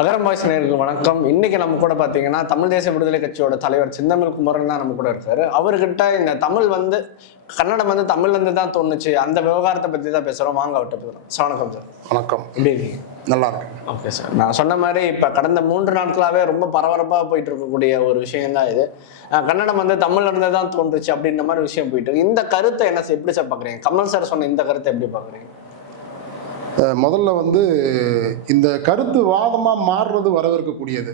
அகரம் voice நேயர்களுக்கு வணக்கம். இன்னைக்கு நம்ம கூட பாத்தீங்கன்னா தமிழ் தேசிய விடுதலை கட்சியோட தலைவர் சிந்தமிழ் குமரன் தான் நம்ம கூட இருக்காரு. அவர்கிட்ட இந்த தமிழ் வந்து கன்னடம் வந்து தமிழ்ல இருந்து தான் தோணுச்சு. அந்த விவகாரத்தை பத்தி தான் பேசுறோம். வாங்க அவர்கிட்ட பேசுறோம். சார் வணக்கம் சார். வணக்கம். எப்படி இருக்கீங்க? நல்லா இருக்கேன். Okay sir. நான் சொன்ன மாதிரி இப்போ கடந்த மூன்று நாட்களாகவே ரொம்ப பரபரப்பாக போயிட்டு இருக்கக்கூடிய ஒரு விஷயம் தான் இது. கன்னடம் வந்து தமிழ்ல இருந்து தான் தோன்றுச்சு அப்படின்ற மாதிரி விஷயம் போயிட்டு இருக்கு. இந்த கருத்தை என்ன எப்படி சார் பார்க்குறீங்க கமல் சார் சொன்ன இந்த கருத்தை எப்படி பார்க்குறீங்க முதல்ல வந்து இந்த கருத்து வாதமாக மாறுறது வரவேற்கக்கூடியது.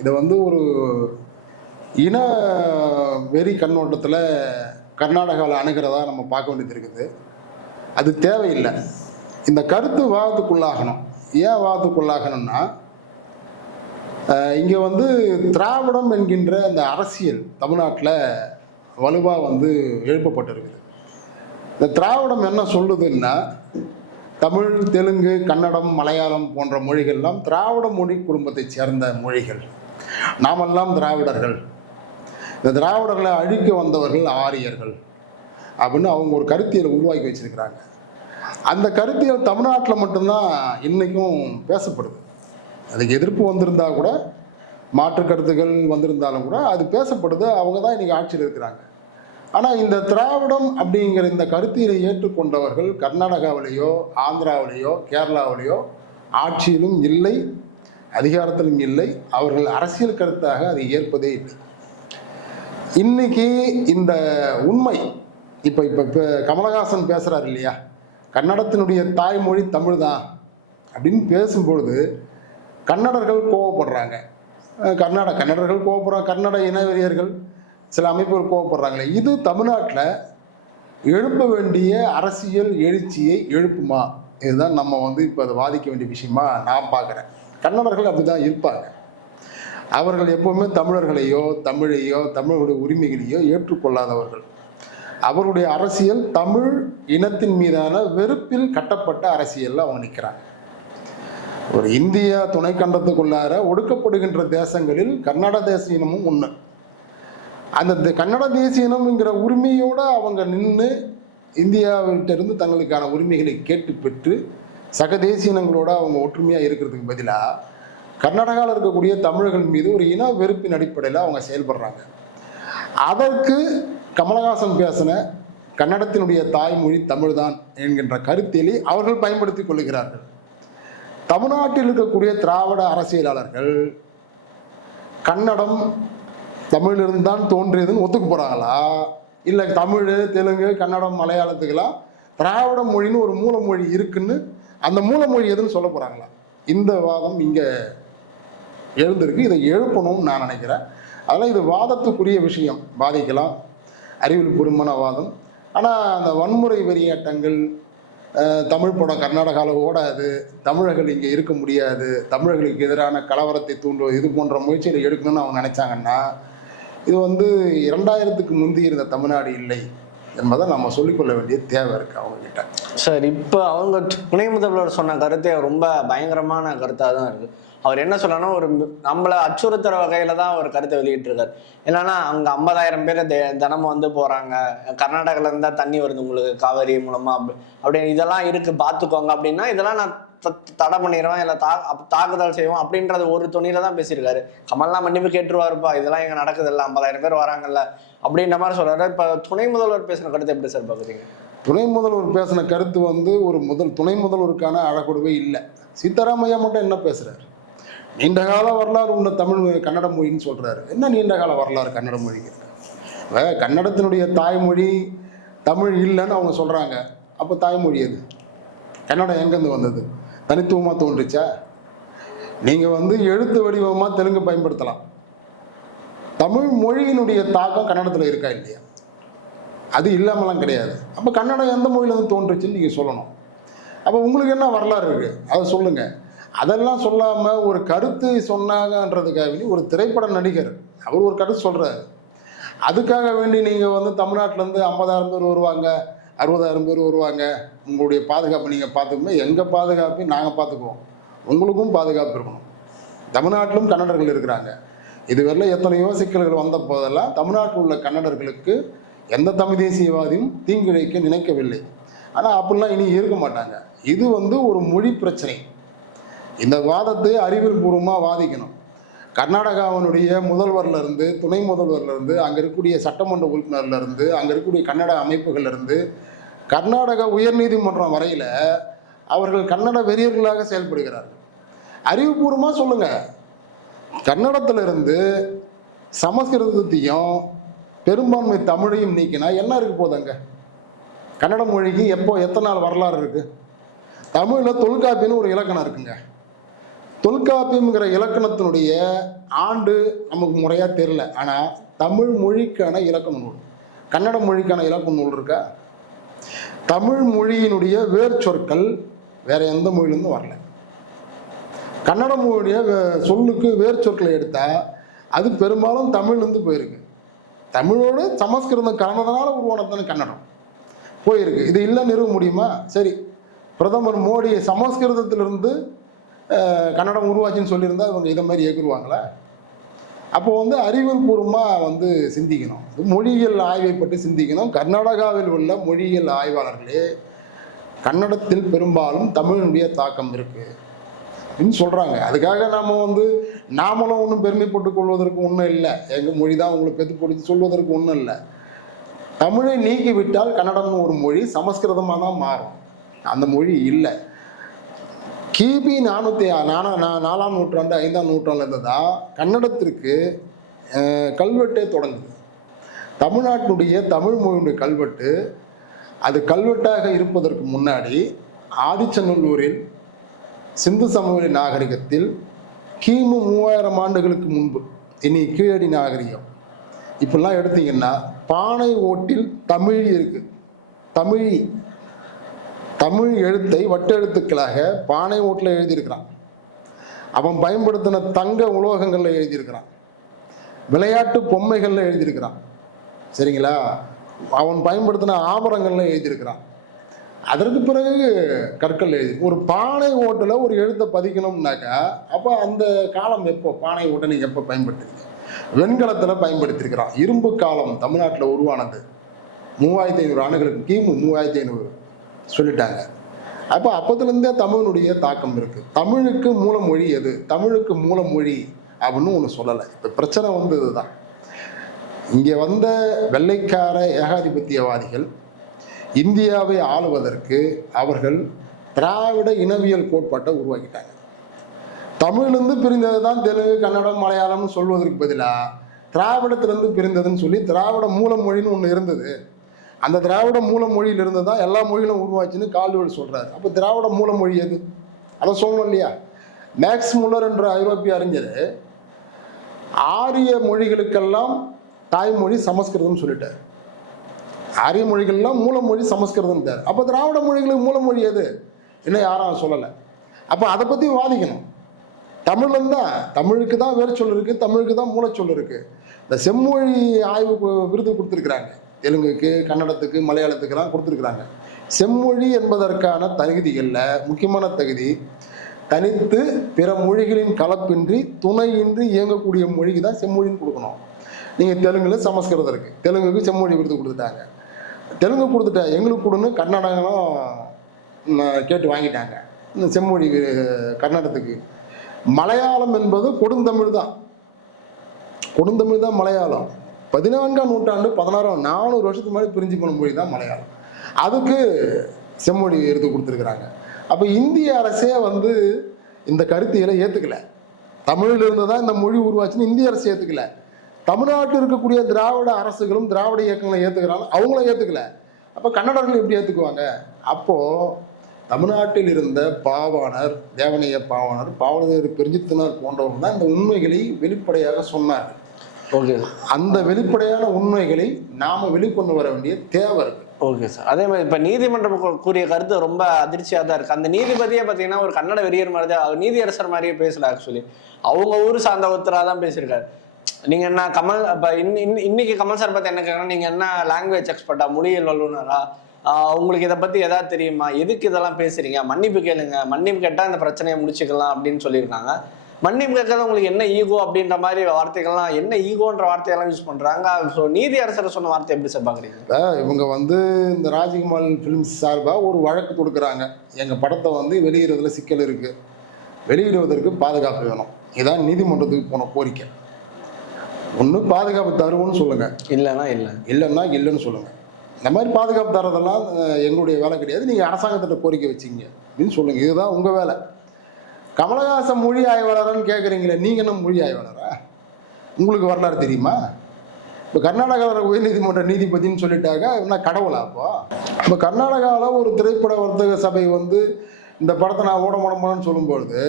இதை வந்து ஒரு இன வெறி கண்ணோட்டத்தில் கர்நாடகாவில் அணுகிறதா நம்ம பார்க்க வேண்டியது இருக்குது. அது தேவையில்லை. இந்த கருத்து வாதத்துக்குள்ளாகணும். ஏன் வாதத்துக்குள்ளாகணும்னா இங்கே வந்து திராவிடம் என்கின்ற அந்த அரசியல் தமிழ்நாட்டில் வலுவாக வந்து எழுப்பப்பட்டிருக்குது. இந்த திராவிடம் என்ன சொல்லுதுன்னா தமிழ் தெலுங்கு கன்னடம் மலையாளம் போன்ற மொழிகள்லாம் திராவிட மொழி குடும்பத்தைச் சேர்ந்த மொழிகள். நாமெல்லாம் திராவிடர்கள். இந்த திராவிடர்களை அழிக்க வந்தவர்கள் ஆரியர்கள். அப்படின்னு அவங்க ஒரு கருத்தியலை உருவாக்கி வச்சிருக்கிறாங்க. அந்த கருத்தியல் தமிழ்நாட்டில் மட்டும்தான் இன்றைக்கும் பேசப்படுது. அதுக்கு எதிர்ப்பு வந்திருந்தா கூட மாற்று கருத்துக்கள் வந்திருந்தாலும் கூட அது பேசப்படுது. அவங்க தான் இன்றைக்கி ஆட்சியில் இருக்கிறாங்க. ஆனால் இந்த திராவிடம் அப்படிங்கிற இந்த கருத்தியலை ஏற்றுக்கொண்டவர்கள் கர்நாடகாவிலேயோ ஆந்திராவிலேயோ கேரளாவிலேயோ ஆட்சியிலும் இல்லை அதிகாரத்திலும் இல்லை. அவர்கள் அரசியல் கருத்தாக அதை ஏற்பதே இல்லை. இன்னைக்கு இந்த உண்மை இப்போ இப்போ இப்போ கமலஹாசன் பேசுகிறார் இல்லையா? கன்னடத்தினுடைய தாய்மொழி தமிழ் தான் அப்படின்னு பேசும்பொழுது கன்னடர்கள் கோவப்படுறாங்க. கர்நாடக கன்னட கன்னடர்கள் கோவப்படுறாங்க. கன்னட இனவெறியர்கள் சில அமைப்புகள் கோவப்படுறாங்களே. இது தமிழ்நாட்டில் எழுப்ப வேண்டிய அரசியல் எழுச்சியை எழுப்புமா? இதுதான் நம்ம வந்து இப்போ அதை வாதிக்க வேண்டிய விஷயமா நான் பார்க்குறேன். கன்னடர்கள் அப்படி தான் இருப்பாங்க. அவர்கள் எப்பவுமே தமிழர்களையோ தமிழையோ தமிழர்களுடைய உரிமைகளையோ ஏற்றுக்கொள்ளாதவர்கள். அவருடைய அரசியல் தமிழ் இனத்தின் மீதான வெறுப்பில் கட்டப்பட்ட அரசியலில் அவங்க நிற்கிறாங்க ஒரு இந்தியா துணைக்கண்டத்துக்குள்ளார ஒடுக்கப்படுகின்ற தேசங்களில் கன்னட தேச இனமும் ஒன்று அந்த கன்னட தேசிய இனம்ங்கிற உரிமையோடு அவங்க நின்று இந்தியாவிட்டிருந்து தங்களுக்கான உரிமைகளை கேட்டு பெற்று சக தேசிய இனங்களோட அவங்க ஒற்றுமையாக இருக்கிறதுக்கு பதிலாக கர்நாடகாவில் இருக்கக்கூடிய தமிழர்கள் மீது ஒரு இன வெறுப்பின் அடிப்படையில் அவங்க செயல்படுறாங்க. அதற்கு கமலஹாசன் பேசின கன்னடத்தினுடைய தாய்மொழி தமிழ்தான் என்கின்ற கருத்தியலை அவர்கள் பயன்படுத்தி கொள்கிறார்கள். தமிழ்நாட்டில் இருக்கக்கூடிய திராவிட அரசியலாளர்கள் கன்னடம் தமிழிலிருந்து தான் தோன்றியதுன்னு ஒத்துக்க போகிறாங்களா இல்லை தமிழ் தெலுங்கு கன்னடம் மலையாளத்துக்கெல்லாம் திராவிட மொழின்னு ஒரு மூலமொழி இருக்குன்னு அந்த மூலமொழி எதுன்னு சொல்ல போகிறாங்களா இந்த வாதம் இங்கே எழுந்திருக்கு. இதை எழுப்பணும்னு நான் நினைக்கிறேன். அதெல்லாம் இது வாதத்துக்குரிய விஷயம். பாதிக்கலாம் அறிவியல் பூர்வமான வாதம். ஆனால் அந்த வன்முறை வெறியாட்டங்கள் தமிழ் படம் கர்நாடகாவில் ஓடாது. தமிழர்கள் இங்கே இருக்க முடியாது. தமிழர்களுக்கு எதிரான கலவரத்தை தூண்டுவது இது போன்ற முயற்சிகளை எடுக்கணும்னு அவங்க நினச்சாங்கன்னா இது வந்து இரண்டாயிரத்துக்கு முந்தி இருந்த தமிழ்நாடு இல்லை என்பதை நம்ம சொல்லிக்கொள்ள வேண்டிய தேவை இருக்குது அவங்கக்கிட்ட சார் இப்போ அவங்க துணை முதல்வர் சொன்ன கருத்தே ரொம்ப பயங்கரமான கருத்தாக தான் இருக்கு. அவர் என்ன சொல்லணும் ஒரு நம்மளை அச்சுறுத்துற வகையில தான் ஒரு கருத்தை வெளியிட்டிருக்காரு. என்னன்னா அங்க ஐம்பதாயிரம் பேர் தினமும் வந்து போறாங்க. கர்நாடகால இருந்தா தண்ணி வருது உங்களுக்கு காவேரி மூலமா அப்படி அப்படின்னு இதெல்லாம் இருக்கு பாத்துக்கோங்க. அப்படின்னா இதெல்லாம் நான் தடை பண்ணிடுவேன் இல்லை தா தாக்குதல் செய்வோம் அப்படின்றது ஒரு துணியில தான் பேசியிருக்காரு. கமல்லாம் மன்னிப்பு கேட்டுருவாருப்பா இதெல்லாம் இங்க நடக்குது இல்லை ஐம்பதாயிரம் பேர் வராங்கல்ல அப்படின்ற மாதிரி சொல்றாரு. இப்ப துணை முதல்வர் பேசின கருத்தை எப்படி சார் பாக்குறீங்க? துணை முதல்வர் பேசின கருத்து வந்து ஒரு முதல் துணை முதல்வருக்கான அழகொடுவே இல்லை. சீதாராமையா மட்டும் என்ன பேசுறாரு? நீண்ட கால வரலாறு உள்ள தமிழ் கன்னட மொழின்னு சொல்றாரு. என்ன நீண்ட கால வரலாறு கன்னட மொழிக்கு? கன்னடத்தினுடைய தாய்மொழி தமிழ் இல்லைன்னு அவங்க சொல்றாங்க. அப்போ தாய்மொழி எது? கன்னடம் எங்கேருந்து வந்தது? தனித்துவமாக தோன்றுச்சா? நீங்கள் வந்து எழுத்து வடிவமாக தெலுங்கு பயன்படுத்தலாம். தமிழ் மொழியினுடைய தாக்கம் கன்னடத்தில் இருக்கா இல்லையா? அது இல்லாமலாம் கிடையாது. அப்போ கன்னடம் எந்த மொழியிலேருந்து தோன்றுச்சுன்னு நீங்கள் சொல்லணும். அப்போ உங்களுக்கு என்ன வரலாறு இருக்குது அதை சொல்லுங்கள் அதெல்லாம் சொல்லாமல் ஒரு கருத்து சொன்னாங்கன்றதுக்காக வேண்டி ஒரு திரைப்பட நடிகர் அவர் ஒரு கருத்து சொல்கிறாரு அதுக்காக வேண்டி நீங்கள் வந்து தமிழ்நாட்டிலேருந்து ஐம்பதாயிரம் பேர் வருவாங்க. அறுபதாயிரம் பேர் வருவாங்க. உங்களுடைய பாதுகாப்பு நீங்கள் பார்த்துக்கணும். எங்கள் பாதுகாப்பையும் நாங்கள் பார்த்துக்குவோம். உங்களுக்கும் பாதுகாப்பு இருக்கணும். தமிழ்நாட்டிலும் கன்னடர்கள் இருக்கிறாங்க. இதுவரையில் எத்தனையோ சிக்கல்கள் வந்த போதெல்லாம் தமிழ்நாட்டில் உள்ள கன்னடர்களுக்கு எந்த தமிழ் தேசியவாதியும் தீங்கிழைக்க நினைக்கவில்லை. ஆனால் அப்படிலாம் இனி இருக்க மாட்டாங்க. இது வந்து ஒரு மொழி பிரச்சனை. இந்த வாதத்தை அறிவியல் பூர்வமாக வாதிக்கணும். கர்நாடகாவினுடைய முதல்வர்ல இருந்து துணை முதல்வர்ல இருந்து அங்கே இருக்கக்கூடிய சட்டமன்ற உறுப்பினர்ல இருந்து அங்கே இருக்கக்கூடிய கன்னட அமைப்புகள்ல இருந்து கர்நாடக உயர்நீதிமன்றம் வரையில அவர்கள் கன்னட வெறியர்களாக செயல்படுகிறார்கள். அறிவுபூர்வமாக சொல்லுங்க. கன்னடத்திலிருந்து சமஸ்கிருதத்தையும் பெரும்பான்மை தமிழையும் நீக்கினா என்ன இருக்கு போதுங்க? கன்னட மொழிக்கு எப்போ எத்தனை நாள் வரலாறு இருக்கு? தமிழில் தொல்காப்பின்னு ஒரு இலக்கணம் இருக்குங்க. தொல்காப்பியம்ங்கிற இலக்கணத்தினுடைய ஆண்டு நமக்கு முறையாக தெரில ஆனால் தமிழ் மொழிக்கான இலக்கண நூல். கன்னட மொழிக்கான இலக்கண நூல் இருக்கா? தமிழ் மொழியினுடைய வேர் சொற்கள் வேற எந்த மொழியிலிருந்தும் வரல. கன்னட மொழிய வே- சொல்லுக்கு வேர் சொற்களை எடுத்தால் அது பெரும்பாலும் தமிழ்லேருந்து போயிருக்கு. தமிழோடு சமஸ்கிருதம் கலந்ததுனால உருவானதான கன்னடம். போயிருக்கு. இது இல்லை நிறுவ முடியுமா? சரி. பிரதமர் மோடி சமஸ்கிருதத்திலிருந்து கன்னடம் உருவாச்சுன்னு சொல்லியிருந்தா இவங்க இதை மாதிரி ஏக்குருவாங்களா? அப்போ வந்து அறிவுபூர்வமாக வந்து சிந்திக்கணும். மொழியியல் ஆய்வை பற்றி சிந்திக்கணும். கர்நாடகாவில் உள்ள மொழியியல் ஆய்வாளர்களே கன்னடத்தில் பெரும்பாலும் தமிழினுடைய தாக்கம் இருக்குது அப்படின்னு சொல்கிறாங்க அதுக்காக நாம் வந்து நாமளும் ஒன்றும் பெருமைப்பட்டு கொள்வதற்கு ஒன்றும் இல்லை. எங்கள் மொழி தான் உங்களை பெற்று பிடிச்சி சொல்வதற்கு ஒன்றும் இல்லை. தமிழை நீக்கிவிட்டால் கன்னடம்னு ஒரு மொழி சமஸ்கிருதமாக தான் மாறும். அந்த மொழி இல்லை. கிபி நானூற்றி நானா நான் நாலாம் நூற்றாண்டு ஐந்தாம் நூற்றாண்டுல தான் கன்னடத்திற்கு கல்வெட்டே தொடங்குது. தமிழ்நாட்டினுடைய தமிழ் மொழியுடைய கல்வெட்டு அது கல்வெட்டாக இருப்பதற்கு முன்னாடி ஆதிச்சநல்லூரில் சிந்து சமவெளி நாகரிகத்தில் கிமு மூவாயிரம் ஆண்டுகளுக்கு முன்பு இனி கீழடி நாகரிகம். இப்படிலாம் எடுத்தீங்கன்னா பானை ஓட்டில் தமிழ் இருக்குது தமிழ் தமிழ் எழுத்தை வட்டெழுத்துக்களாக பானை ஓட்டில் எழுதியிருக்கிறான். அவன் பயன்படுத்தின தங்க உலோகங்களில் எழுதியிருக்கிறான். விளையாட்டு பொம்மைகளில் எழுதியிருக்கிறான். சரிங்களா? அவன் பயன்படுத்தின ஆபரங்களில் எழுதியிருக்கிறான். அதற்கு பிறகு கற்கள் எழுதி ஒரு பானை ஓட்டில் ஒரு எழுத்தை பதிக்கணும்னாக்கா அப்போ அந்த காலம் எப்போ பானை ஓட்டை நீங்கள் எப்போ பயன்படுத்துறீங்க வெண்கலத்தில் பயன்படுத்தியிருக்கிறான். இரும்பு காலம் தமிழ்நாட்டில் உருவானது. மூவாயிரத்தி ஐநூறு ஆண்டுகளுக்கு கிமு மூவாயிரத்தி ஐநூறு சொல்லிட்டாங்க. அப்போ அப்போதுலேருந்தே தமிழினுடைய தாக்கம் இருக்குது தமிழுக்கு மூலமொழி எது? தமிழுக்கு மூலமொழி அப்படின்னு ஒன்று சொல்லலை. இப்போ பிரச்சனை வந்து இதுதான். இங்கே வந்த வெள்ளைக்கார ஏகாதிபத்தியவாதிகள் இந்தியாவை ஆளுவதற்கு அவர்கள் திராவிட இனவியல் கோட்பாட்டை உருவாக்கிட்டாங்க. தமிழ்லேருந்து பிரிந்தது தான் தெலுங்கு கன்னடம் மலையாளம்னு சொல்வதற்கு பதிலாக திராவிடத்திலேருந்து பிரிந்ததுன்னு சொல்லி திராவிட மூலமொழின்னு ஒன்று இருந்தது. அந்த திராவிட மூல இருந்து தான் எல்லா மொழிகளும் உருவாச்சுன்னு கால்வெல் சொல்கிறார் அப்போ திராவிட மூல மொழி எது? அதை சொல்லணும் இல்லையா? மேக்ஸ் முல்லர் என்ற ஐரோப்பிய அறிஞர் ஆரிய மொழிகளுக்கெல்லாம் தாய்மொழி சமஸ்கிருதம்னு சொல்லிட்டார். ஆரிய மொழிகள்லாம் மூலமொழி சமஸ்கிருதம் அப்போ திராவிட மொழிகளுக்கு மூலமொழி எது? இன்னும் யாரும் சொல்லலை. அப்போ அதை பற்றி வாதிக்கணும் தமிழ்ல தான் தமிழுக்கு தான் வேறு சொல் இருக்குது தமிழுக்கு தான் மூலச்சொல் இருக்குது இந்த செம்மொழி ஆய்வு விருது கொடுத்துருக்குறாங்க. தெலுங்குக்கு கன்னடத்துக்கு மலையாளத்துக்கெல்லாம் கொடுத்துருக்குறாங்க. செம்மொழி என்பதற்கான தகுதிகளில் முக்கியமான தகுதி தனித்து பிற மொழிகளின் கலப்பின்றி துணையின்றி இயங்கக்கூடிய மொழிக்கு தான் செம்மொழின்னு கொடுக்கணும். நீங்கள் தெலுங்குல சமஸ்கிருதம் இருக்குது தெலுங்குக்கு செம்மொழி விருது கொடுத்துட்டாங்க. தெலுங்கு கொடுத்துட்டா எங்களுக்கு கொடுன்னு கர்நாடகம் கேட்டு வாங்கிட்டாங்க. இந்த செம்மொழி கர்நாடகத்துக்கு. மலையாளம் என்பது கொடுந்தமிழ் தான். கொடுந்தமிழ் தான் மலையாளம். பதினான்காம் நூற்றாண்டு பதினாறாம் நானூறு வருஷத்துக்கு முன்னாடி பிரிஞ்சு போன மொழி தான் மலையாளம். அதுக்கு செம்மொழி எடுத்து கொடுத்துருக்குறாங்க. அப்போ இந்திய அரசே வந்து இந்த கருத்தியலை ஏற்றுக்கல தமிழில் இருந்து தான் இந்த மொழி உருவாச்சுன்னு இந்திய அரசு ஏற்றுக்கல தமிழ்நாட்டில் இருக்கக்கூடிய திராவிட அரசுகளும் திராவிட இயக்கங்களை ஏற்றுக்கிறாங்க அவங்களும் ஏற்றுக்கல அப்போ கன்னடர்கள் எப்படி ஏற்றுக்குவாங்க அப்போது தமிழ்நாட்டில் இருந்த பாவாணர் தேவனைய பாவாணர் பாவலர் பிரிஞ்சித்தனர் போன்றவங்க தான் இந்த உண்மைகளை வெளிப்படையாக சொன்னார் ஓகே சார். அந்த வெளிப்படையான உண்மைகளை நாம வெளிக்கொண்டு வர வேண்டிய தேவை இருக்கு. Okay sir. அதே மாதிரி இப்போ நீதிமன்றம் கூறிய கருத்து ரொம்ப அதிர்ச்சியாக தான் இருக்கு. அந்த நீதிபதியே பார்த்தீங்கன்னா ஒரு கன்னட வெறியர் மாதிரி தான் அவர் நீதியரசர் மாதிரியே பேசல ஆக்சுவலி அவங்க ஊர் சார்ந்த ஒருத்தராக தான் பேசியிருக்காரு. நீங்க என்ன கமல் இப்போ இன்னைக்கு கமல் சார் பார்த்து என்ன கேட்கணும் நீங்க என்ன லாங்குவேஜ் எக்ஸ்பர்ட்டா மொழியியல் வல்லுநரா உங்களுக்கு இதை பத்தி எதாவது தெரியுமா? எதுக்கு இதெல்லாம் பேசுறீங்க? மன்னிப்பு கேளுங்க. மன்னிப்பு கேட்டா இந்த பிரச்சனையை முடிச்சுக்கலாம் அப்படின்னு சொல்லியிருக்காங்க. மன்னிப்பு கேட்கறது உங்களுக்கு என்ன ஈகோ அப்படின்ற மாதிரி வார்த்தைகள்லாம் என்ன ஈகோன்ற வார்த்தையெல்லாம் யூஸ் பண்றாங்க? ஸோ நீதி அரசர் சொன்ன வார்த்தை எப்படி சார் பாக்குறீங்க? இப்ப இவங்க வந்து இந்த ராஜ்குமார் ஃபிலிம்ஸ் சார்பாக ஒரு வழக்கு கொடுக்குறாங்க. எங்கள் படத்தை வந்து வெளியிடுறதுல சிக்கல் இருக்குது வெளியிடுவதற்கு பாதுகாப்பு வேணும். இதான் நீதிமன்றத்துக்கு போன கோரிக்கை. ஒன்று பாதுகாப்பு தருவோம்னு சொல்லுங்கள் இல்லைன்னா இல்லை. இல்லைன்னா இல்லைன்னு சொல்லுங்கள் இந்த மாதிரி பாதுகாப்பு தரதெல்லாம் எங்களுடைய வேலை கிடையாது. நீங்கள் அரசாங்கத்திட்ட கோரிக்கை வச்சிங்க. அப்படின்னு சொல்லுங்கள் இதுதான் உங்கள் வேலை. கமலஹாசன் மொழி ஆய்வாளரான்னு கேட்குறீங்களே நீங்கள் என்ன மொழி ஆய்வாளரா உங்களுக்கு வரலாறு தெரியுமா? இப்போ கர்நாடகாவில் உயர்நீதிமன்ற நீதிபதினு சொல்லிட்டாங்க என்ன கடவுளா அப்போ? இப்போ கர்நாடகாவில் ஒரு திரைப்பட வர்த்தக சபை வந்து இந்த படத்தை நான் ஓட மாட்டோம்னு சொல்லும்பொழுது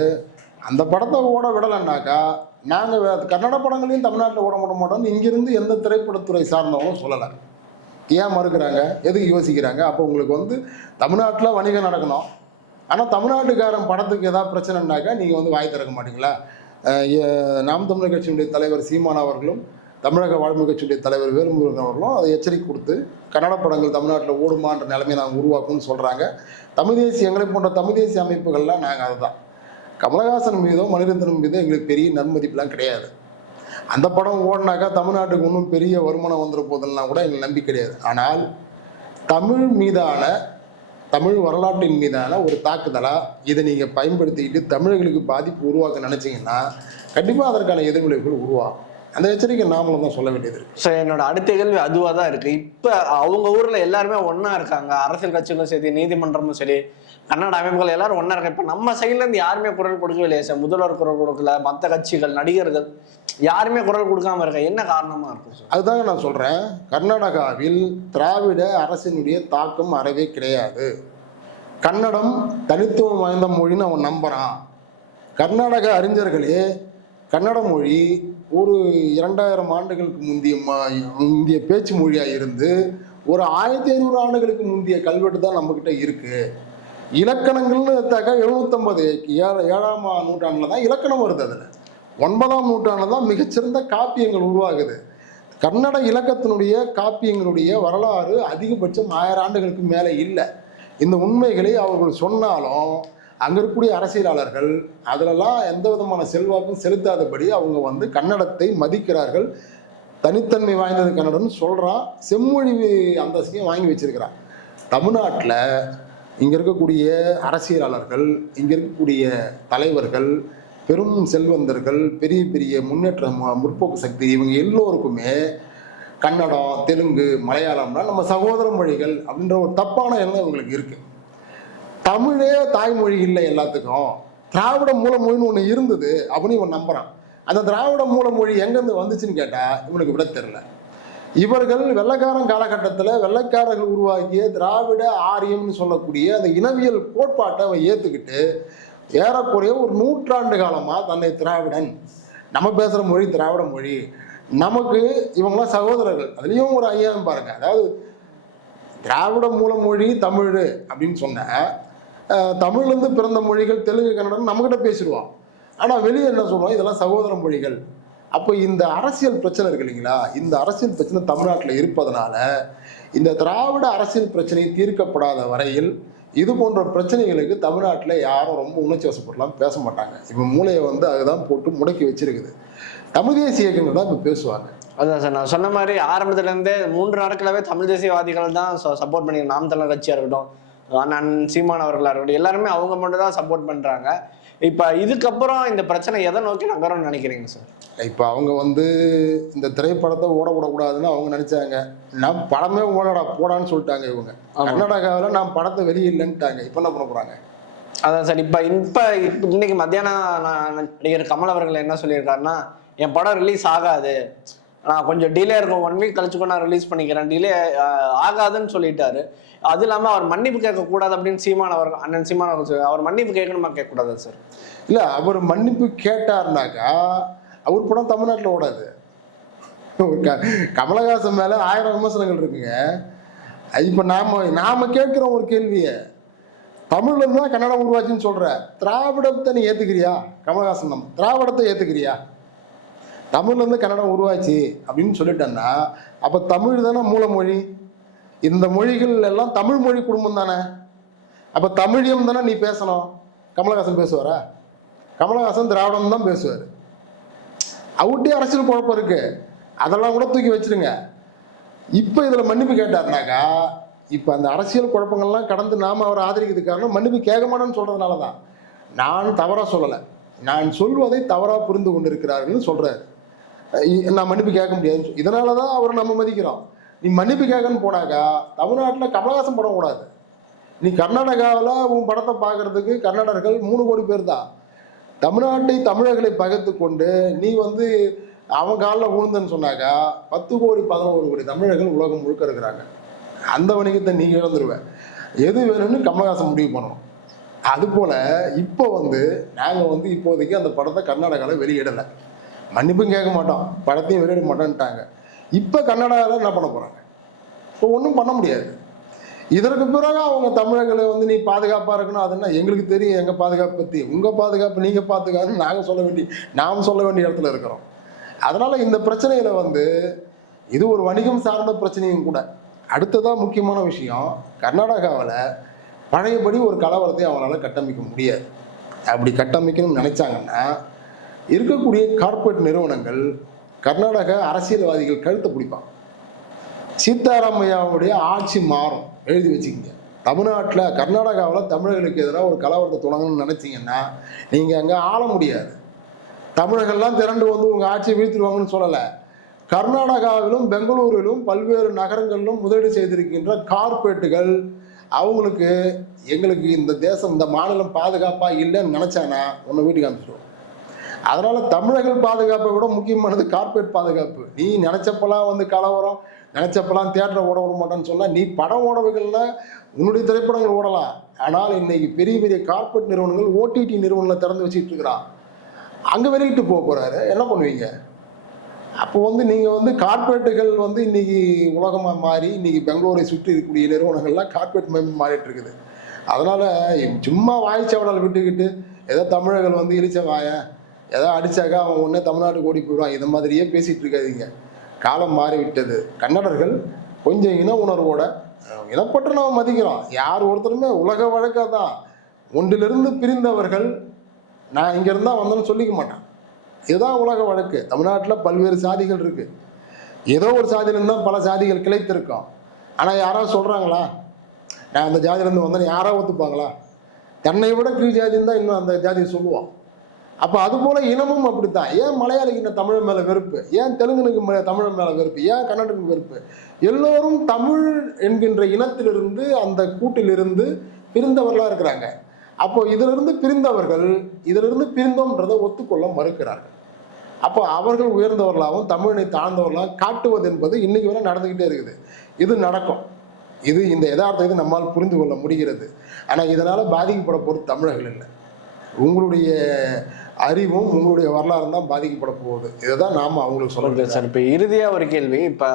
அந்த படத்தை ஓட விடலைன்னாக்கா நாங்கள் கன்னட படங்களையும் தமிழ்நாட்டில் ஓட மாட்ட மாட்டோம்னு இங்கிருந்து எந்த திரைப்படத்துறை சார்ந்தவங்களும் சொல்லலை. ஏன் மறுக்கிறாங்க? எதுக்கு யோசிக்கிறாங்க? அப்போ உங்களுக்கு வந்து தமிழ்நாட்டில் வணிகம் நடக்கணும். ஆனால் தமிழ்நாட்டுக்காரன் படத்துக்கு ஏதாவது பிரச்சனைனாக்கா நீங்கள் வந்து வாய் திறக்க மாட்டீங்களா? நாம் தமிழர் கட்சியினுடைய தலைவர் சீமான் அவர்களும் தமிழக வாழ்மை கட்சியுடைய தலைவர் வேலுமுருகன் அவர்களும் அதை எச்சரிக்கை கொடுத்து கன்னட படங்கள் தமிழ்நாட்டில் ஓடுமான்ற நிலைமையை நாங்கள் உருவாக்கணும்னு சொல்கிறாங்க தமிழ் தேசிய எங்களை போன்ற தமிழ் தேசிய அமைப்புகள்லாம் நாங்கள் அதுதான். கமலஹாசன் மீதோ மணிரத்னம் மீதோ எங்களுக்கு பெரிய நன்மதிப்புலாம் கிடையாது. அந்த படம் ஓடினாக்கா தமிழ்நாட்டுக்கு ஒன்றும் பெரிய வருமானம் வந்துட போதெல்லாம் கூட எங்களுக்கு நம்பி கிடையாது. ஆனால் தமிழ் மீதான தமிழ் வரலாற்றின் மீதான ஒரு தாக்குதலாக இதை நீங்கள் பயன்படுத்திக்கிட்டு தமிழர்களுக்கு பாதிப்பு உருவாக்க நினச்சிங்கன்னா கண்டிப்பாக அதற்கான எதிர்விளைவுகள் உருவாகும். அந்த எச்சரிக்கை நாமளும் தான் சொல்ல வேண்டியது இருக்கு. ஸோ என்னோட அடுத்த கேள்வி அதுவாக தான் இருக்கு. இப்போ அவங்க ஊரில் எல்லாருமே ஒன்றா இருக்காங்க. அரசியல் கட்சிகளும் சரி நீதிமன்றமும் சரி கன்னட அமைப்புகள் எல்லாரும் ஒன்றா இருக்காங்க இப்போ நம்ம சைட்லேருந்து யாருமே குரல் கொடுக்கவே இல்லையா சார்? முதல்வர் குரல் கொடுக்கல மற்ற கட்சிகள் நடிகர்கள். யாருமே குரல் கொடுக்காம இருக்க. என்ன காரணமாக இருக்கும் சார்? அதுதாங்க நான் சொல்கிறேன் கர்நாடகாவில் திராவிட அரசினுடைய தாக்கம் அறவே கிடையாது. கன்னடம் தனித்துவம் வாய்ந்த மொழின்னு அவன் நம்புகிறான் கர்நாடக அறிஞர்களே கன்னட மொழி ஒரு இரண்டாயிரம் ஆண்டுகளுக்கு முந்தைய ம- முந்தைய பேச்சு மொழியாக இருந்து ஒரு ஆயிரத்தி ஐநூறு ஆண்டுகளுக்கு முந்தைய கல்வெட்டு தான் நம்மக்கிட்ட இருக்குது இலக்கணங்கள்னு எடுத்தாக்கா எழுநூத்தம்பது ஏழு ஏழாம் நூற்றாண்டில் தான் இலக்கணம் வருது அதில். ஒன்பதாம் நூற்றாண்டில் தான் மிகச்சிறந்த காப்பியங்கள் உருவாகுது. கன்னட இலக்கத்தினுடைய காப்பியங்களுடைய வரலாறு அதிகபட்சம் ஆயிரம் ஆண்டுகளுக்கு மேலே இல்லை. இந்த உண்மைகளை அவர்கள் சொன்னாலும் அங்கே இருக்கக்கூடிய அரசியலாளர்கள் அதிலெல்லாம் எந்த விதமான செல்வாக்கும் செலுத்தாதபடி அவங்க வந்து கன்னடத்தை மதிக்கிறார்கள். தனித்தன்மை வாய்ந்தது கன்னடம்னு சொல்கிறான் செம்மொழி அந்தஸ்தையும் வாங்கி வச்சிருக்கிறான். தமிழ்நாட்டில் இங்கே இருக்கக்கூடிய அரசியலாளர்கள் இங்கே இருக்கக்கூடிய தலைவர்கள் பெரும் செல்வந்தர்கள் பெரிய பெரிய முன்னேற்ற முற்போக்கு சக்தி இவங்க எல்லோருக்குமே கன்னடம் தெலுங்கு மலையாளம்னா நம்ம சகோதர மொழிகள் அப்படின்ற ஒரு தப்பான எண்ணம் இவங்களுக்கு இருக்கு. தமிழே தாய்மொழி இல்லை எல்லாத்துக்கும். திராவிட மூலமொழின்னு ஒன்று இருந்தது அப்படின்னு இவன் நம்புறான். அந்த திராவிட மூலமொழி எங்கேருந்து வந்துச்சுன்னு கேட்டால் இவனுக்கு விட தெரில இவர்கள் வெள்ளைக்காரன் காலகட்டத்தில் வெள்ளைக்காரர்கள் உருவாக்கிய திராவிட ஆரியம்னு சொல்லக்கூடிய அந்த இனவியல் கோட்பாட்டை அவன் ஏற்றுக்கிட்டு ஏறக்குறைய ஒரு நூற்றாண்டு காலமாக தன்னை திராவிடன். நம்ம பேசுகிற மொழி திராவிட மொழி. நமக்கு இவங்களாம் சகோதரர்கள். அதுலேயும் ஒரு ஐயாயிரம் பாருங்க. அதாவது திராவிட மூல மொழி தமிழ் அப்படின்னு சொன்ன தமிழ்லேருந்து பிறந்த மொழிகள் தெலுங்கு கன்னடம் நம்மக்கிட்ட பேசிடுவான். ஆனால் வெளியே என்ன சொல்லுவோம் இதெல்லாம் சகோதர மொழிகள். அப்போ இந்த அரசியல் பிரச்சனை இருக்கு இல்லைங்களா? இந்த அரசியல் பிரச்சனை தமிழ்நாட்டில் இருப்பதனால இந்த திராவிட அரசியல் பிரச்சனை தீர்க்கப்படாத வரையில் இது போன்ற பிரச்சனைகளுக்கு தமிழ்நாட்டில் யாரும் ரொம்ப உணர்ச்சி வசப்படலாம் பேச மாட்டாங்க. இப்போ மூளையை வந்து அதுதான் போட்டு முடக்கி வச்சிருக்குது. தமிழ் தேசிய இயக்கங்கள் தான் இப்போ பேசுவாங்க. அதுதான் சார் நான் சொன்ன மாதிரி ஆரம்பத்துலேருந்தே மூன்று நாட்களாவே தமிழ் தேசியவாதிகள் தான் சப்போர்ட் பண்ணி நாம் தமிழர் இருக்கட்டும் அண்ணன் சீமான் அவர்களாக இருக்கட்டும் எல்லாருமே அவங்க மட்டும் தான் சப்போர்ட் பண்ணுறாங்க இப்போ இதுக்கப்புறம் இந்த பிரச்சனை எதை நோக்கி நகரம்னு நினைக்கிறீங்க சார்? இப்போ அவங்க வந்து இந்த திரைப்படத்தை ஓட விடக்கூடாதுன்னு அவங்க நினைச்சாங்க. நான் படமே ஓடடா போடான்னு சொல்லிட்டாங்க இவங்க. கர்நாடகாவில் நான் படத்தை வெளியில்லைன்ட்டாங்க இப்போ என்ன பண்ண போறாங்க? அதான் சார் இப்ப இப்ப இப்ப இன்னைக்கு மத்தியானம் நான் நடிகர் கமல் அவர்கள் என்ன சொல்லியிருக்காருன்னா என் படம் ரிலீஸ் ஆகாது. நான் கொஞ்சம் டிலே இருக்கும். ஒன் வீக் கழிச்சு கூட நான் ரிலீஸ் பண்ணிக்கிறேன். டிலே ஆகாதுன்னு சொல்லிட்டாரு. அது இல்லாம அவர் மன்னிப்பு கேட்க கூடாது அப்படின்னு சீமான் அவர் அண்ணன் சீமான் சொல்லி- அவர் மன்னிப்பு கேட்கணுமா? கேட்க கூடாதா சார்? இல்லை அவர் மன்னிப்பு கேட்டாருனாக்கா அவர் படம் தமிழ்நாட்டில் ஓடாது. க கமலஹாசன் மேலே ஆயிரம் விமர்சனங்கள் இருக்குங்க. இப்போ நாம் நாம் கேட்குறோம் ஒரு கேள்வியை தமிழ்லேருந்து தான் கன்னடம் உருவாச்சுன்னு சொல்கிற திராவிடத்தை நீ ஏற்றுக்கிறியா கமலஹாசன் நம்ம திராவிடத்தை ஏற்றுக்கிறியா தமிழ்லேருந்து கன்னடம் உருவாச்சு அப்படின்னு சொல்லிட்டேன்னா அப்போ தமிழ் தானே மூலமொழி? இந்த மொழிகள் எல்லாம் தமிழ் மொழி குடும்பம் தானே? அப்போ தமிழியம் தானே நீ பேசணும்? கமலஹாசன் பேசுவாரா? கமலஹாசன் திராவிடம் தான் பேசுவார். அவர்கிட்டயே அரசியல் குழப்பம் இருக்கு. அதெல்லாம் கூட தூக்கி வச்சிருங்க. இப்போ இதில் மன்னிப்பு கேட்டாருனாக்கா இப்போ அந்த அரசியல் குழப்பங்கள்லாம் கடந்து நாம அவரை ஆதரிக்கிறது காரணம் மன்னிப்பு கேட்க மாட்டேன்னு சொல்றதுனால தான் நான் தவறாக சொல்லலை. நான் சொல்வதை தவறாக புரிந்து கொண்டிருக்கிறார்கள்னு சொல்கிறார் நான் மன்னிப்பு கேட்க முடியாது. இதனால தான் அவரை நம்ம மதிக்கிறோம். நீ மன்னிப்பு கேட்கன்னு போனாக்கா தமிழ்நாட்டில் கமலஹாசன் படம் கூடாது நீ கர்நாடகாவில் உன் படத்தை பார்க்கறதுக்கு கர்நாடகர்கள் மூணு கோடி பேர் தான். தமிழ்நாட்டை தமிழர்களை பகைத்து கொண்டு நீ வந்து அவன் காலில் விழுந்தன்னு சொன்னாக்கா பத்து கோடி பதினோரு கோடி தமிழர்கள் உலகம் முழுக்க இருக்கிறாங்க. அந்த வணிகத்தை நீ இழந்துருவேன் எது வேணும்னு கமலஹாசன் முடிவு பண்ணணும். அதுபோல் இப்போ வந்து நாங்கள் வந்து இப்போதைக்கு அந்த படத்தை கர்நாடகாவில் வெளியிடலை. மன்னிப்பும் கேட்க மாட்டோம். படத்தையும் வெளியிட மாட்டோன்ட்டாங்க இப்போ கர்நாடகாவில் என்ன பண்ண போகிறாங்க இப்போ ஒன்றும் பண்ண முடியாது. இதற்கு பிறகு அவங்க தமிழர்களை வந்து நீ பாதுகாப்பாக இருக்கணும். அதுன்னா எங்களுக்கு தெரியும். எங்கள் பாதுகாப்பு பற்றி உங்கள் பாதுகாப்பு நீங்கள் பாதுகாப்புன்னு நாங்கள் சொல்ல வேண்டிய நாம் சொல்ல வேண்டிய இடத்துல இருக்கிறோம். அதனால் இந்த பிரச்சனையில் வந்து இது ஒரு வணிகம் சார்ந்த பிரச்சனையும் கூட. அடுத்ததாக முக்கியமான விஷயம் கர்நாடகாவில் பழையபடி ஒரு கலவரத்தை அவங்களால கட்டமைக்க முடியாது. அப்படி கட்டமைக்கணும்னு நினைச்சாங்கன்னா இருக்கக்கூடிய கார்ப்பரேட் நிறுவனங்கள் கர்நாடக அரசியல்வாதிகள் கழுத்தை பிடிப்பான் சீதாராமையாவுடைய ஆட்சி மாறும். எழுதி வச்சுக்கிங்க. தமிழ்நாட்டில் கர்நாடகாவில் தமிழர்களுக்கு எதிராக ஒரு கலவரத்தை தொடங்கணும்னு நினச்சிங்கன்னா நீங்கள் அங்கே ஆள முடியாது. தமிழர்கள்லாம் திரண்டு வந்து உங்கள் ஆட்சியை வீழ்த்திடுவாங்கன்னு சொல்லலை. கர்நாடகாவிலும் பெங்களூரிலும் பல்வேறு நகரங்களிலும் முதலீடு செய்திருக்கின்ற கார்ப்பரேட்டுகள் அவங்களுக்கு எங்களுக்கு இந்த தேசம் இந்த மாநிலம் பாதுகாப்பாக இல்லைன்னு நினச்சானா உன்னை வீட்டுக்கு அனுப்பிச்சிடுவோம். அதனால் தமிழர்கள் பாதுகாப்பை விட முக்கியமானது கார்பரேட் பாதுகாப்பு. நீ நினச்சப்பெல்லாம் வந்து கலவரம் நினைச்சப்பெல்லாம் தியேட்டரை ஓட விட மாட்டேன்னு சொன்னா நீ படம் ஓடவைகள்ல உன்னுடைய திரைப்படங்கள் ஓடலாம். ஆனால் இன்னைக்கு பெரிய பெரிய கார்பரேட் நிறுவனங்கள் ஓடிடி நிறுவனங்களை திறந்து வச்சுட்டு இருக்கிறான் அங்கே வெளியிட்டு போக போறாரு. என்ன பண்ணுவீங்க? அப்போ வந்து நீங்கள் வந்து கார்ப்பரேட்டுகள் வந்து இன்னைக்கு உலகமாக மாறி இன்னைக்கு பெங்களூரை சுற்றி இருக்கக்கூடிய நிறுவனங்கள்லாம் கார்ப்பரேட் மயம் மாறிட்டு இருக்குது. அதனால சும்மா வாய்ச்சவடல் விட்டுக்கிட்டு ஏதோ தமிழர்கள் வந்து இழிச்ச வாயன் ஏதோ அடிச்சாக்கா அவன் ஒன்றே தமிழ்நாட்டுக்கு ஓடி போயிடுவான். இதை மாதிரியே பேசிகிட்டு இருக்காதீங்க. காலம் மாறிவிட்டது. கன்னடர்கள் கொஞ்சம் இன உணர்வோட அஹ், இனப்பற்று நாம் மதிக்கிறோம். யார் ஒருத்தருமே உலக வழக்காக தான் ஒன்றிலிருந்து பிரிந்தவர்கள் நான் இங்கேருந்து தான் வந்தேன்னு சொல்லிக்க மாட்டேன். இதுதான் உலக வழக்கு. தமிழ்நாட்டில் பல்வேறு சாதிகள் இருக்குது ஏதோ ஒரு சாதியிலிருந்தால் தான் பல சாதிகள் கிளைத்திருக்கோம். ஆனால் யாராவது சொல்கிறாங்களா நான் அந்த ஜாதியிலேருந்து வந்தேன்னு யாராவது ஒத்துப்பாங்களா? தன்னை விட கீழ் ஜாதின்னு தான் இன்னும் அந்த ஜாதியை சொல்லுவான். அப்போ அதுபோல் இனமும் அப்படித்தான். ஏன் மலையாளிக்கு இந்த தமிழ் மேலே வெறுப்பு? ஏன் தெலுங்குனுக்கு மே- தமிழ் மேலே வெறுப்பு? ஏன் கன்னடனுக்கு வெறுப்பு? எல்லோரும் தமிழ் என்கின்ற இனத்திலிருந்து அந்த கூட்டிலிருந்து பிரிந்தவர்களாக இருக்கிறாங்க. அப்போ இதிலிருந்து பிரிந்தவர்கள் இதிலிருந்து பிரிந்தோம்ன்றதை ஒத்துக்கொள்ள மறுக்கிறார்கள். அப்போ அவர்கள் உயர்ந்தவர்களாகவும் தமிழனை தாழ்ந்தவர்களாகவும் காட்டுவது என்பது இன்னைக்கு வரை நடந்துக்கிட்டே இருக்குது. இது நடக்கும். இது இந்த யதார்த்தத்தை நம்மால் புரிந்து கொள்ள முடிகிறது. ஆனால் இதனால் பாதிக்கப்பட போகிறது தமிழர்கள் இல்லை. உங்களுடைய அறிவும் உங்களுடைய வரலாறும் தான் பாதிக்கப்பட போகுது. இதை தான் நாம் அவங்களுக்கு சொல்ல சார். இப்போ இறுதியாக ஒரு கேள்வி. இப்போ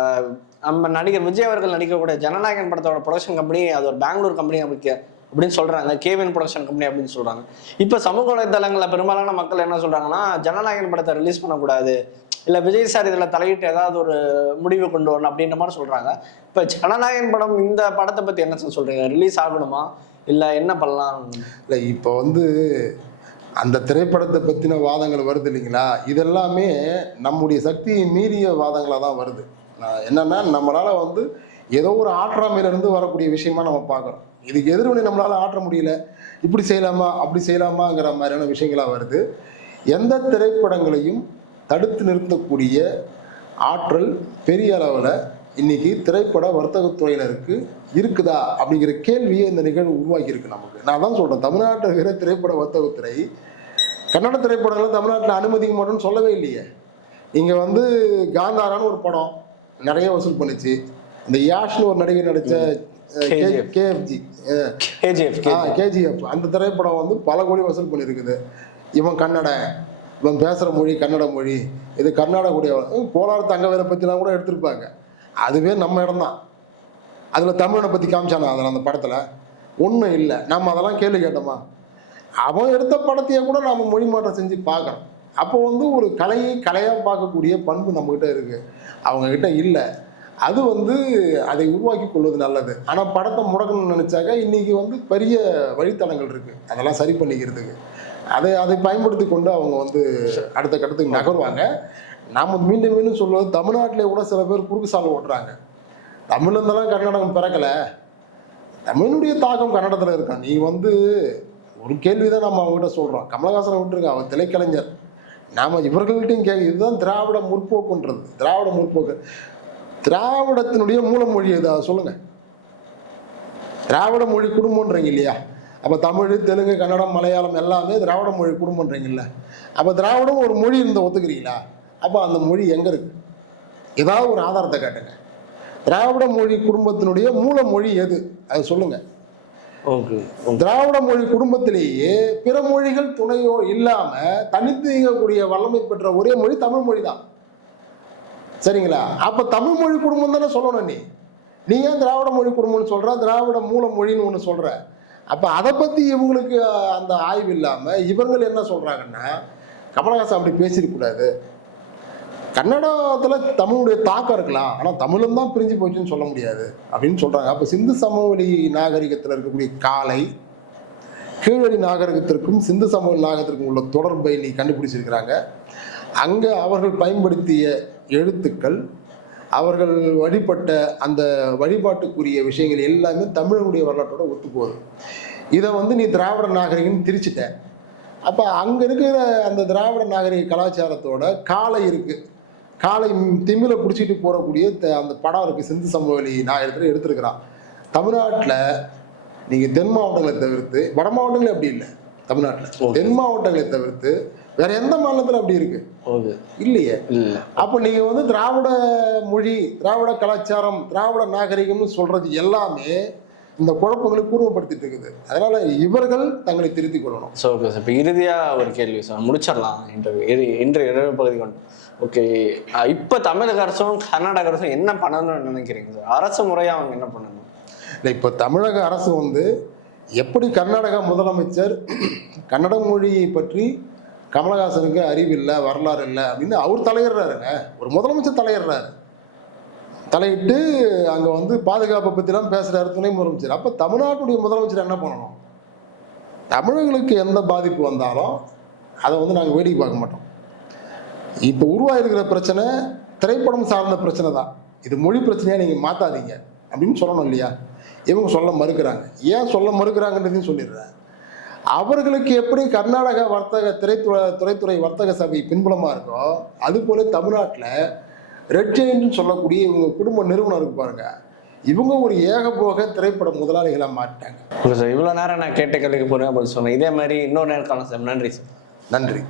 நம்ம நடிகர் விஜய் அவர்கள் நடிக்கக்கூடிய ஜனநாயகன் படத்தோட ப்ரொடக்ஷன் கம்பெனி அது ஒரு பெங்களூர் கம்பெனி அப்படி அப்படின்னு சொல்றாங்க. கேவின் ப்ரொடக்ஷன் கம்பெனி அப்படின்னு சொல்றாங்க. இப்போ சமூக வலைதளங்களில் பெரும்பாலான மக்கள் என்ன சொல்றாங்கன்னா ஜனநாயகன் படத்தை ரிலீஸ் பண்ணக்கூடாது. இல்லை விஜய் சார் இதில் தலையிட்டு ஏதாவது ஒரு முடிவு கொண்டு வரணும் அப்படின்ற மாதிரி சொல்றாங்க. இப்போ ஜனநாயகன் படம் இந்த படத்தை பற்றி என்ன சார் சொல்றீங்க? ரிலீஸ் ஆகணுமா? இல்லை என்ன பண்ணலாம்? இல்லை இப்போ வந்து அந்த திரைப்படத்தை பற்றின வாதங்கள் வருது இல்லைங்களா? இதெல்லாமே நம்முடைய சக்தியை மீறிய வாதங்களாக தான் வருது. நான் நம்மளால் வந்து ஏதோ ஒரு ஆற்றாமையிலேருந்து வரக்கூடிய விஷயமா நம்ம பார்க்குறோம். இதுக்கு எதிர்வினை நம்மளால் ஆற்ற முடியல. இப்படி செய்யலாமா அப்படி செய்யலாமாங்கிற மாதிரியான விஷயங்களாக வருது. எந்த திரைப்படங்களையும் தடுத்து நிறுத்தக்கூடிய ஆற்றல் பெரிய அளவில் இன்னைக்கு திரைப்பட வர்த்தகத்துறையினருக்கு இருக்குதா அப்படிங்கிற கேள்வியை இந்த நிகழ்வு உருவாக்கி இருக்கு நமக்கு. நான் தான் சொல்றேன் தமிழ்நாட்டில் இருக்கிற திரைப்பட வர்த்தகத்துறை கன்னட திரைப்படங்களை தமிழ்நாட்டில் அனுமதிக்க மாட்டோம்னு சொல்லவே இல்லையே. இங்கே வந்து காந்தாரான்னு ஒரு படம் நிறைய வசூல் பண்ணுச்சு. இந்த யாஷ்னு ஒரு நடிகை நடித்த. KFG KGF KGF. அந்த திரைப்படம் வந்து பல கோடி வசூல் பண்ணியிருக்குது. இவன் கன்னடன் இவன் பேசுகிற மொழி கன்னட மொழி. இது கர்நாடக கூடிய கோலார் தங்கவேலை பற்றிலாம் கூட எடுத்திருப்பாங்க. அதுவே நம்ம இடம்தான். அதில் தமிழனை பற்றி காமிச்சானா அதில் அந்த படத்தில்? ஒன்றும் இல்லை. நம்ம அதெல்லாம் கேள்வி கேட்டோமா? அவன் எடுத்த படத்தையே கூட நம்ம மொழி மாற்றம் செஞ்சு பார்க்குறோம். அப்போ வந்து ஒரு கலையை கலையாக பார்க்கக்கூடிய பண்பு நம்மக்கிட்ட இருக்குது அவங்கக்கிட்ட இல்லை. அது வந்து அதை உருவாக்கி கொள்வது நல்லது. ஆனால் படத்தை முடக்கணும்னு நினச்சாக்க இன்றைக்கி வந்து பெரிய வழித்தடங்கள் இருக்குது அதெல்லாம் சரி பண்ணிக்கிறதுக்கு. அதை அதை பயன்படுத்தி கொண்டு அவங்க வந்து அடுத்த கட்டத்துக்கு நகருவாங்க. நாம் மீண்டும் மீண்டும் சொல்வது தமிழ்நாட்டிலே கூட சில பேர் குறுக்கு சாலை ஓட்டுறாங்க. தமிழ்ல இருந்தாலும் கர்நாடகம் பிறக்கலை. தமிழுடைய தாக்கம் கன்னடத்தில் இருக்கான் நீ வந்து ஒரு கேள்வி தான் நம்ம அவங்ககிட்ட சொல்கிறோம் கமலஹாசனை விட்டுருங்க அவர் திரைக்கலைஞர் நாம் இவர்கள்ட்டையும் கேட்க இதுதான் திராவிட முற்போக்குன்றது. திராவிட முற்போக்கு. திராவிடத்தினுடைய மூலமொழி எது? சொல்லுங்கள் திராவிட மொழி குடும்பம்ன்றீங்க இல்லையா? அப்போ தமிழ் தெலுங்கு கன்னடம் மலையாளம் எல்லாமே திராவிட மொழி குடும்பம்ன்றீங்கல்ல அப்போ திராவிடம் ஒரு மொழி இருந்த ஒத்துக்கிறீங்களா? அப்போ அந்த மொழி எங்கே இருக்கு? ஏதாவது ஒரு ஆதாரத்தை காட்டுங்க. திராவிட மொழி குடும்பத்தினுடைய மூல மொழி எது? அதை சொல்லுங்க. ஓகே. திராவிட மொழி குடும்பத்திலேயே பிற மொழிகள் துணையோ இல்லாம தனித்து இயங்கக்கூடிய வல்லமை பெற்ற ஒரே மொழி தமிழ் மொழி தான் சரிங்களா? அப்ப தமிழ் மொழி குடும்பம் தானே சொல்லணும் நீ? நீ ஏன் திராவிட மொழி குடும்பம்னு சொல்ற? திராவிட மூல மொழின்னு ஒன்று சொல்ற. அப்ப அதை பத்தி இவங்களுக்கு அந்த ஆய்வு இல்லாம இவங்க என்ன சொல்றாங்கன்னா கமலஹாசன் அப்படி பேசியிருக்கூடாது கன்னடத்தில் தமிழுடைய தாக்கம் இருக்கலாம் ஆனால் தமிழும் தான் பிரிஞ்சு போச்சுன்னு சொல்ல முடியாது அப்படின்னு சொல்கிறாங்க அப்போ சிந்து சமவெளி நாகரிகத்தில் இருக்கக்கூடிய காலை கீழடி நாகரிகத்திற்கும் சிந்து சமவெளி நாகரிகத்திற்கும் உள்ள தொடர்பை நீ கண்டுபிடிச்சிருக்கிறாங்க. அங்கே அவர்கள் பயன்படுத்திய எழுத்துக்கள் அவர்கள் வழிபட்ட அந்த வழிபாட்டுக்குரிய விஷயங்கள் எல்லாமே தமிழனுடைய வரலாற்றோட ஒத்துப்போகுது இதை வந்து நீ திராவிட நாகரிகம் திரிச்சிட்ட. அப்போ அங்கே இருக்கிற அந்த திராவிட நாகரிக கலாச்சாரத்தோட காலை இருக்குது காலை திமில பிடிச்சிட்டு போகக்கூடிய அந்த படம் இருக்கு சிந்து சமவெளி நாகரிகத்தில் எடுத்திருக்கிறான். தமிழ்நாட்டில் நீங்கள் தென் மாவட்டங்களை தவிர்த்து வட மாவட்டங்களே அப்படி இல்லை தமிழ்நாட்டில். தென் மாவட்டங்களை தவிர்த்து வேற எந்த மாநிலத்தில் அப்படி இருக்கு? இல்லையே. இல்லை. அப்போ நீங்கள் வந்து திராவிட மொழி திராவிட கலாச்சாரம் திராவிட நாகரிகம்னு சொல்றது எல்லாமே இந்த குழப்பங்களை பூர்வப்படுத்திட்டு இருக்குது. அதனால இவர்கள் தங்களை திருத்திக் கொள்ளணும். ஸோ இப்போ இறுதியாக ஒரு கேள்வி சார் முடிச்சிடலாம். இன்டர்வியூ. இரு இன்று இரவு பகுதி கொண்டு. ஓகே. இப்போ தமிழக அரசும் கர்நாடக அரசும் என்ன பண்ணணும்னு நினைக்கிறீங்க சார்? அரசு முறையாக அவங்க என்ன பண்ணணும்? இல்லை இப்போ தமிழக அரசு வந்து எப்படி கர்நாடகா முதலமைச்சர் கன்னட மொழியை பற்றி கமலஹாசனுக்கு அறிவு இல்லை வரலாறு இல்லை அப்படின்னு அவர் தலையிடுறாருங்க. ஒரு முதலமைச்சர் தலையிடுறாரு. தலையிட்டு அங்கே வந்து பாதுகாப்பை பற்றிலாம் பேசுகிறாரு துணை முதலமைச்சர். அப்போ தமிழ்நாட்டுடைய முதலமைச்சர் என்ன பண்ணணும்? தமிழர்களுக்கு எந்த பாதிப்பு வந்தாலும் அதை வந்து நாங்கள் வேடிக்கை பார்க்க மாட்டோம். இப்போ உருவாயிருக்கிற பிரச்சனை திரைப்படம் சார்ந்த பிரச்சனை தான். இது மொழி பிரச்சனையாக நீங்கள் மாற்றாதீங்க அப்படின்னு சொல்லணும் இல்லையா? இவங்க சொல்ல மறுக்கிறாங்க. ஏன் சொல்ல மறுக்கிறாங்கன்றதையும் சொல்லிடுறேன். அவர்களுக்கு எப்படி கர்நாடக வர்த்தக திரைத்துறை துறைத்துறை வர்த்தக சபை பின்புலமாக இருக்கோ அதுபோல தமிழ்நாட்டில் ரெட் ஜெயின்னு சொல்லக்கூடிய இவங்க குடும்ப நிறுவனம் இருக்கு பாருங்க. இவங்க ஒரு ஏகபோக திரைப்பட முதலாளிகளாக மாட்டாங்க ஓகே சார் இவ்வளோ நேரம் நான் கேட்ட கேள்விக்கு பொறுமையாக பதில் சொன்னேன். இதே மாதிரி இன்னொரு நேரம் காலம் சார். நன்றி சார். நன்றி.